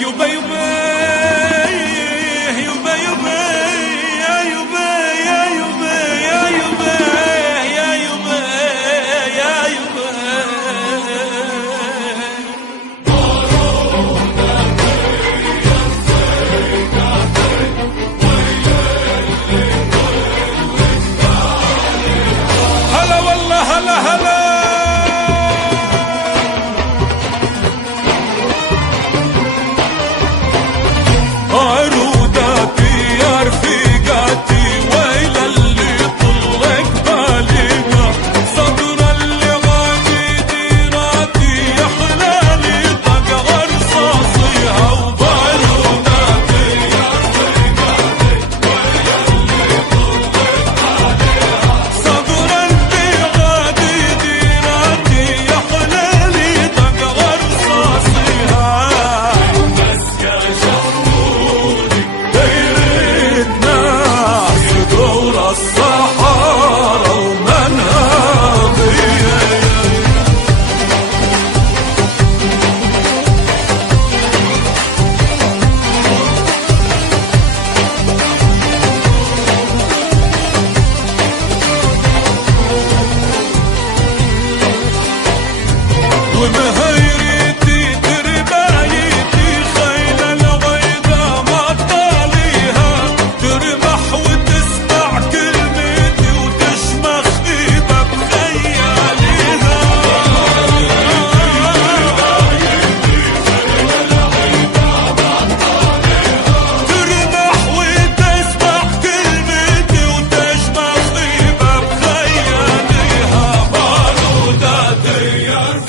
يبا يبا يبا يبا يا يبا يا يبا يا يبا يا يبا يا يبا هلا والله هلا هلا ومهيرتي تربايتي خيل الغيضة ما طاليها ترمح وتسمع كلمتي وتشمخ فيها بخياليها ترمح وتسمع كلمتي وتشمخ فيها بخياليها بارودة ديار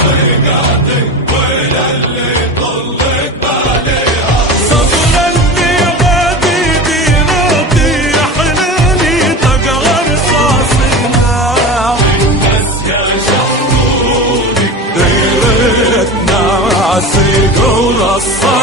عسيق ورصاص